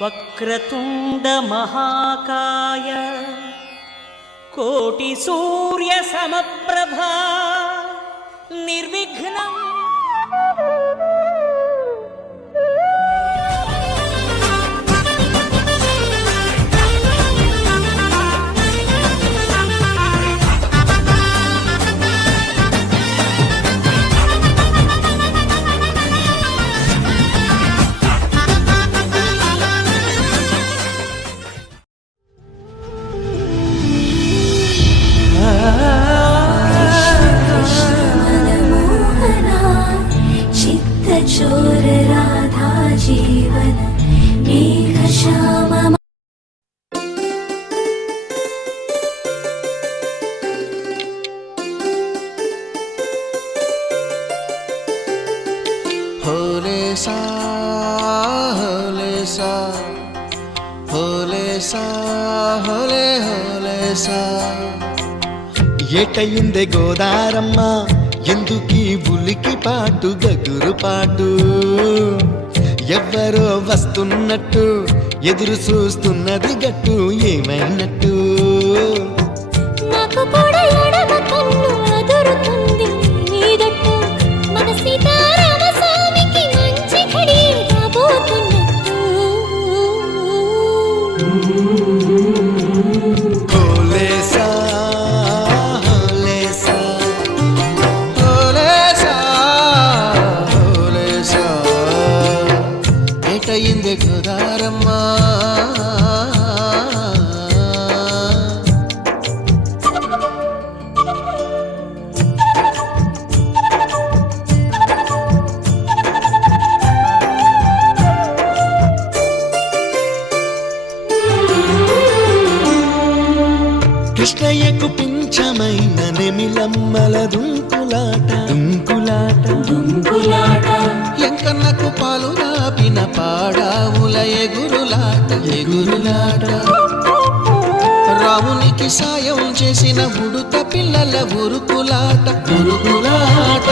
వక్రతుండ మహాకాయ కోటి సూర్య సమప్రభా నిర్విఘ్నం चोर राधा जीवन मेघ श्याम होले सा होले सा होले सा होले होले सा ఏటయిందే గోదారమ్మ ఎందుకీ బులికి పాటు గగురు పాటు ఎవ్వరో వస్తున్నట్టు ఎదురు చూస్తున్నది గట్టు ఏమైనట్టు నాకు కూడా ఎడమ కన్ను అదురుతుంది నీదట్టు మన సీతారామ స్వామికి మంచి ఘడి రాబోతున్నట్టు హోలేసా ఏటయిందే గోదారమ్మ కృష్ణయ్యకు పింఛమైన నెమిలమ్మల దుంకులాట దుంకులాట దుంకులాట ఎంకన్నకు పాలు రాపిన పాడావుల ఎగురులాట ఎగురులాట రామునికి సాయం చేసిన ఉడుత పిల్లల ఉరుకులాట ఉరుకులాట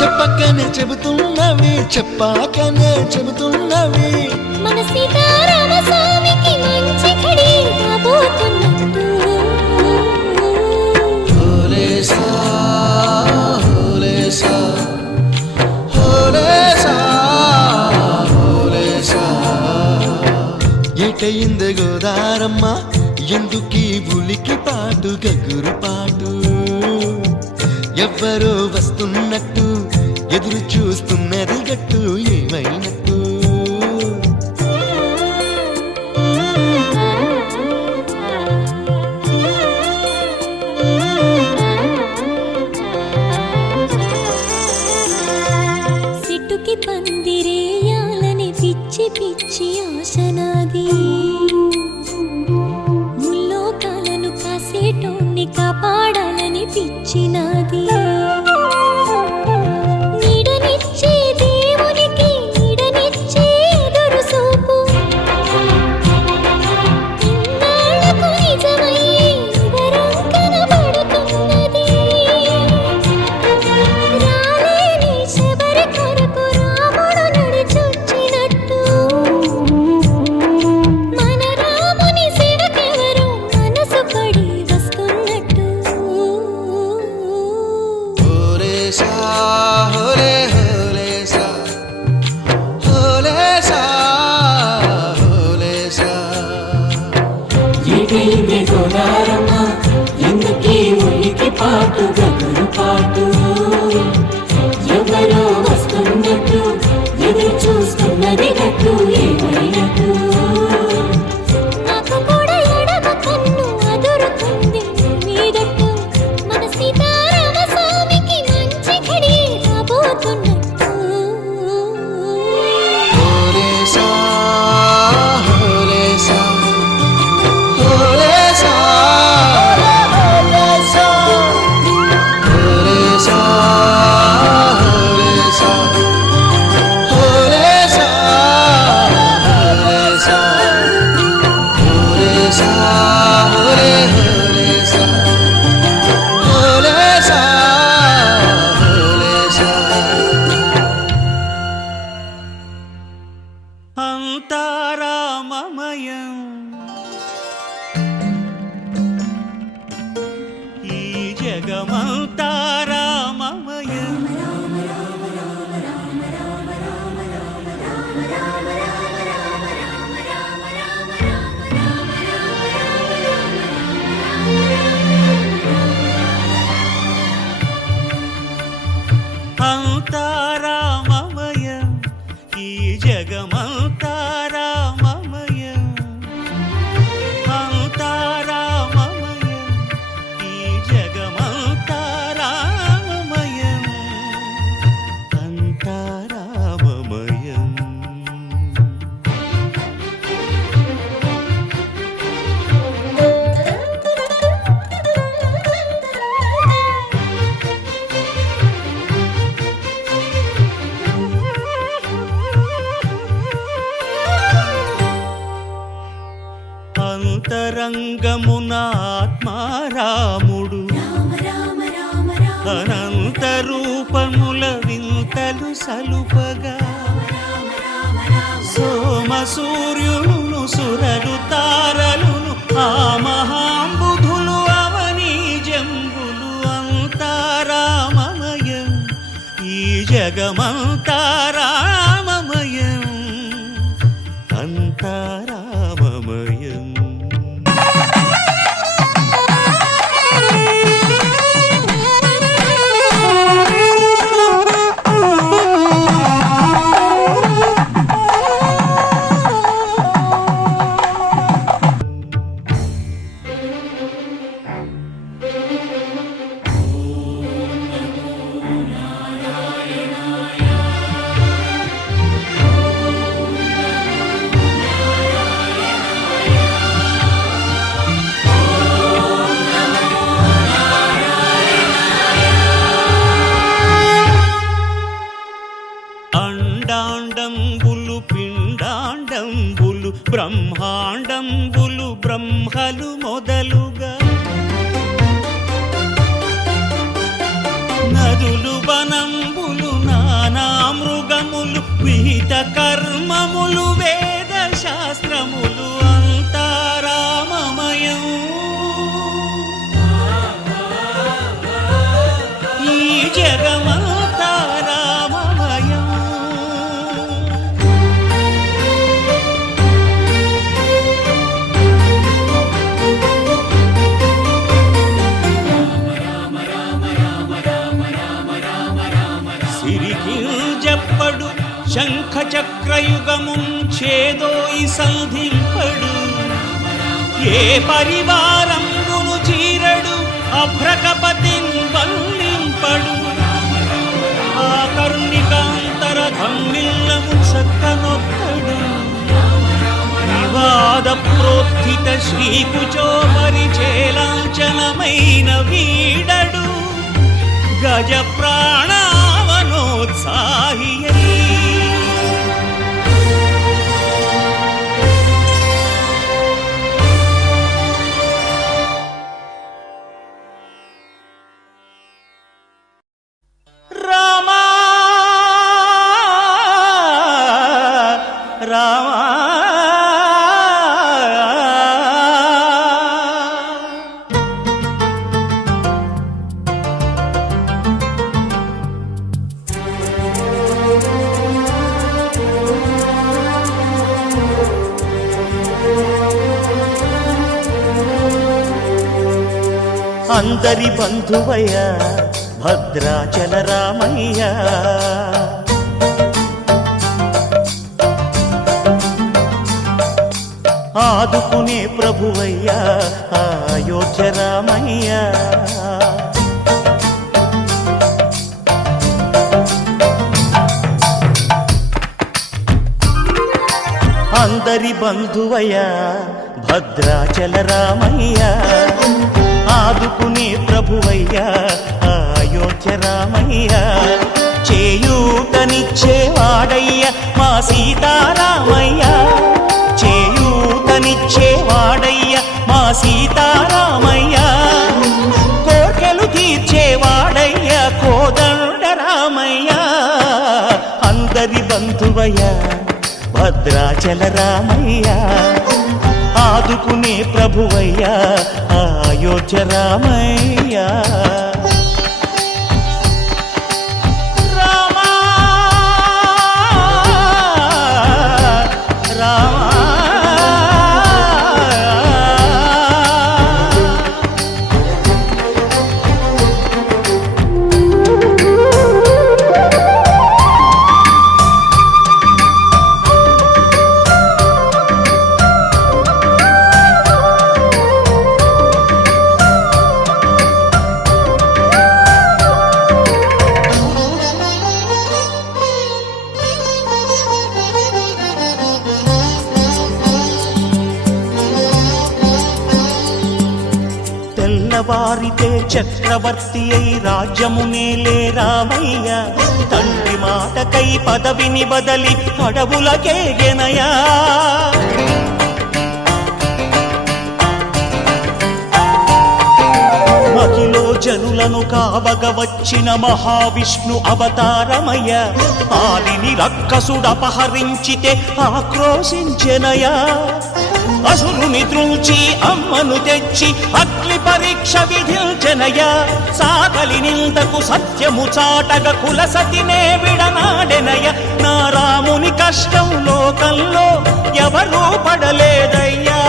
చెప్పకనే చెబుతున్నవి చెప్పాకనే చెబుతున్నవి మన సీతారామ స్వామికి మంచి ఘడి రాబోతున్నట్టు హోలేసా హోలేసా హోలేసా హోలేసా ఏటయిందే గోదారమ్మ ఎందుకీ బులికి పాటు గగురు పాటు ఎవ్వరో వస్తున్నట్టు ఎదురు చూస్తున్నది గట్టు ఏమైనట్టు సిట్టుకి పందిరేయాలని పిచ్చి పిచ్చి ఆశనాది ముల్లోకాలను కాసేటోన్ని కాపాడాలని పిచ్చినాది నీడనిచ్చే దేవునికి నీడనిచ్చే ఎదురు చూపు ఇన్నాళ్లకు నిజమయ్యే వరం కనబడుతున్నది రాలేని శబరి కొరకు రాముడు నడిచొచ్చినట్టు మన రాముని సేవకెవరు మనసు పడి వస్తున్నట్టు హోలేసా హోలే హోలేసా హోలేసా హోలేసా ఏటైందే గోదారమ్మ ఎందుకీ ఉనికి పాటు గగురు పాటు ఎవరో వస్తున్నట్టు ఎదురు చూస్తున్నది గట్టు ఏమైనట్టు నాకు కూడా ఎడమ కన్ను అదురుతుంది మీదట్టు మన సీతారామ స్వామికి మంచి ఘడి రాబోతున్నట్టు హోలేసా హోలేసా హోలేసా హోలేసా జగమంతా రామమయం. అంతా రామమయం, ఈ జగమంతా రామమయం. అంతా రామమయం, ఈ జగమంతా రామమయం. అంతా రామమయం. అంతరంగమున ఆత్మారాముడు అనంత రూపముల వింతలు సలుపగా సోమ సూర్యులను సురలు తారలును ఆ మహాంబుధులు అవనీ జంబులు. అంతా రామమయం, ఈ జగమంతా రామమయం. అంతా రామమయం. అండాండంబులు పిండాండంబులు బ్రహ్మాండంబులు బ్రహ్మలు మొదలుగా నదులు వనంబులు నానా మృగములు విహిత కర్మములు వేద శాస్త్రములు. అంతా రామమయం, ఈ జగమంతా రామమయం. సిరికింజప్పడు శంఖ చక్రయుగమున్ చేదోయి సంధింపడు ఏ పరివారంబును చీరడు అభ్రకపతిన్ వల్లింపడు ఆ కరుణికాంతర ధమ్మిల్లము చక్కనొక్కడు వివాద ప్రోత్థిత శ్రీకుచో పరిచేలాంచనమైన వీడడు గజ ప్రాణావనోత్సాహియై. రామా రామా అందరి బంధువయ్య భద్రాచల రామయ్య. ఆదుకునే ప్రభువయ్య అయోధ్య రామయ్య. అందరి బంధువయ్య భద్రాచల రామయ్య. ఆదుకునే ప్రభువయ్య అయోధ్య రామయ్య. చేయూతనిచ్చేవాడయ్య మా సీతారామయ్య. చేయూతనిచ్చేవాడయ్య మా సీతారామయ్య. కోర్కెలు తీర్చేవాడయ్య కోదండ రామయ్య. అందరి బంధువయ్య భద్రాచల రామయ్య. ఆదుకునే ప్రభువయ్య అయోధ్య రామయ్య. చక్రవర్తి అయి రాజ్యమునేలే రామయ్య తండ్రి మాటకై పదవిని బదలి అడవులకేగెనయా మహిలో జనులను కావగ వచ్చిన మహావిష్ణు అవతారమయ్య ఆలిని రక్కసుడపహరించితే ఆక్రోశించెనయా అసురుని త్రుంచి అమ్మను తెచ్చి అగ్ని పరీక్ష విధించెనయా సాగలి నిందకు సత్యము చాటగ కులసతినే విడనాడెనయ నా రాముని కష్టం లోకంలో ఎవరూ పడలేదయ్యా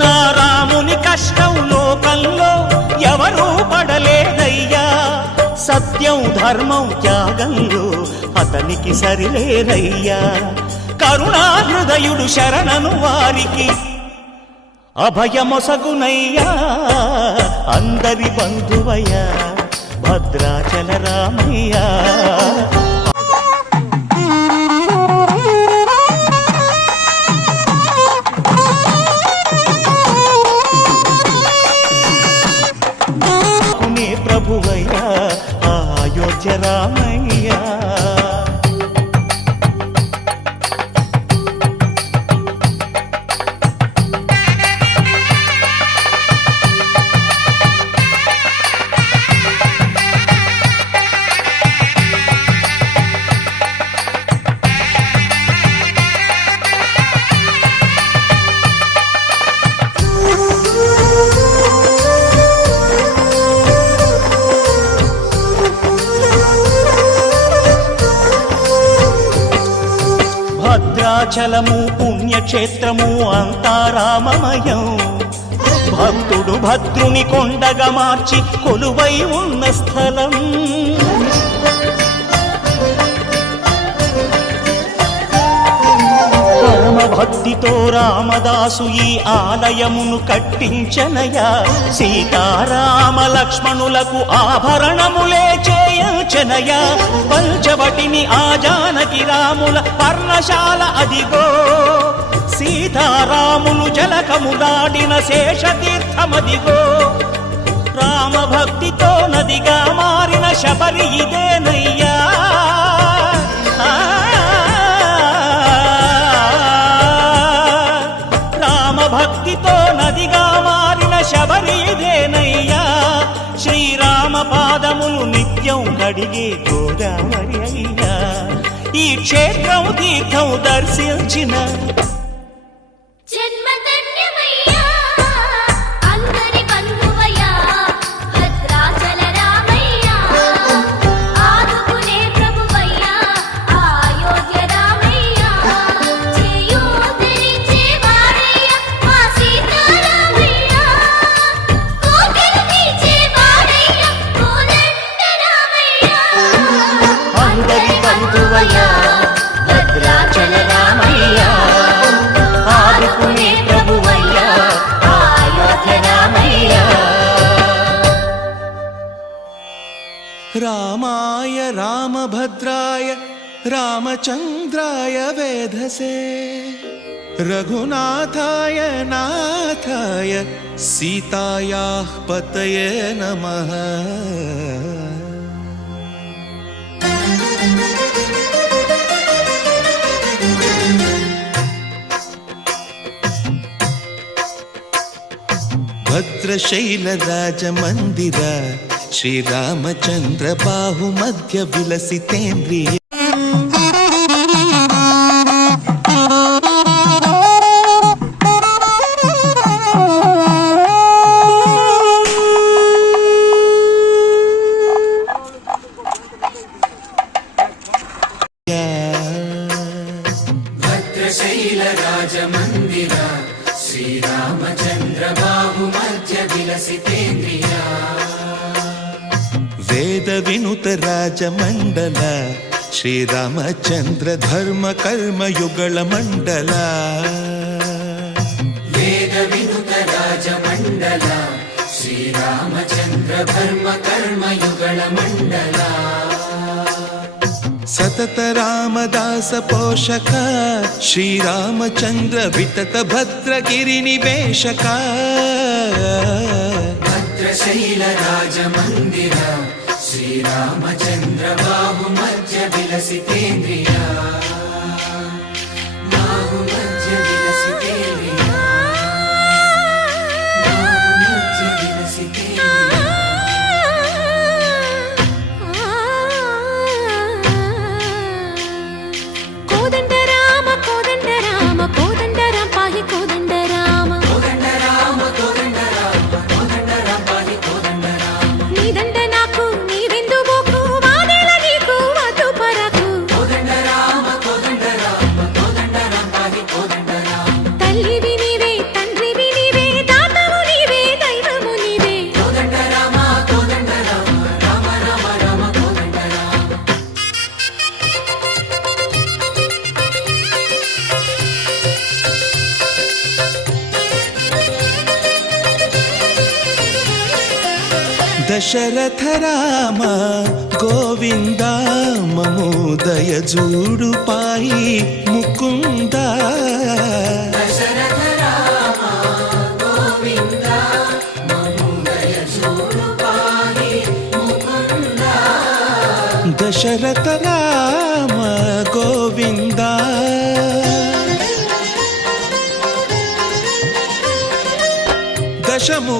నా రాముని కష్టం లోకంలో ఎవరూ పడలేదయ్యా సత్యం ధర్మం త్యాగంలో అతనికి సరిలేరయ్యా కరుణా హృదయుడు శరణను వారికి అభయమొసగునయ్యా అందరి బంధువయ్యా భద్రాచల రామయ్యా ప్రభువయ్యా అయోధ్య రామయ్యా భద్రాచలము పుణ్యక్షేత్రము అంతా రామమయం భక్తుడు భద్రుని కొండగా మార్చి కొలువై ఉన్న స్థలం పరమ భక్తితో రామదాసు ఈ ఆలయమును కట్టించనయా సీతారామ లక్ష్మణులకు ఆభరణములే చేయించనయా పంచవటిని ఆ జానకి రాముల పర్ణశాల అదిగో సీతారాములు జలకములాడిన శేషతీర్థమదిగో రామ భక్తితో నదిగా మారిన శబరి ఇదేనయ్యా భక్తితో నదిగా మారిన శబరి ఇదేనయ్యా శ్రీరామ పాదములు నిత్యం కడిగే గోదావరి అయ్యా ఈ క్షేత్రం తీర్థం దర్శించిన జన్మధన్యమయ్యా అందరి బంధువయ్యా భద్రాచల రామయ్యా ఆదుకునే ప్రభువయ్యా అయోధ్య రామయ్యా చేయూతనిచ్చే వాడయ్యా మా సీతారామయ్యా కోటలు తీర్చే వాడయ్యా కోదండ రామయ్యా అందరి బంధువయ్యా భద్రాచల రామయ్యా ఆదుకునే ప్రభువయ్యా అయోధ్య రామయ్యా రామాయ రామభద్రాయ రామచంద్రాయ వేధసే రఘునాథాయ నాథాయ సీతాయాః పతయే నమః భద్రశైల రాజమందిర శ్రీరామచంద్ర బాహుమధ్య విలసితేంద్రియ భద్రశైల రాజమందిర శ్రీరామచంద్ర బాహుమధ్య విలసితేంద్రియా వేద వినుత రాజమండల శ్రీరామచంద్ర ధర్మ కర్మ యుగళ మండల వేద వినుత రాజమండల శ్రీరామచంద్ర ధర్మ కర్మ యుగళ మండల సతత రామదాస పోషక శ్రీరామచంద్ర వితత భద్రగిరి నివేశక భద్రశైల రాజమందిర శ్రీరామచంద్ర బాహు మధ్య విలసితేంద్రియ బాహు మధ్య విలసితేంద్రియ బాహు మధ్య విలసితేంద్రియ కోదండ రామ కోదండ రామ కోదండ రామ పాహి కోదండ రామ కోదండ రామ కోదండ రామ కోదండ రామ పాహి కోదండ రామ నీదండ నాకు నీవెందు బోకు వాదేల నీకు వద్దు పరకు కోదండ రామ కోదండ రామ కోదండ రామ పాహి కోదండ రామ తల్లివి నీవే తండ్రివి నీవే దాతవు నీవే దైవము నీవే కోదండ రామ కోదండ రామ రామ రామ రామ కోదండ రామ దశరథ రామ గోవింద మమోదయ జూడు పాయి ముకుంద దశరథ రామ గోవింద మమోదయ చూడు పాహి ముకుంద దశరథ రామ గోవింద దశము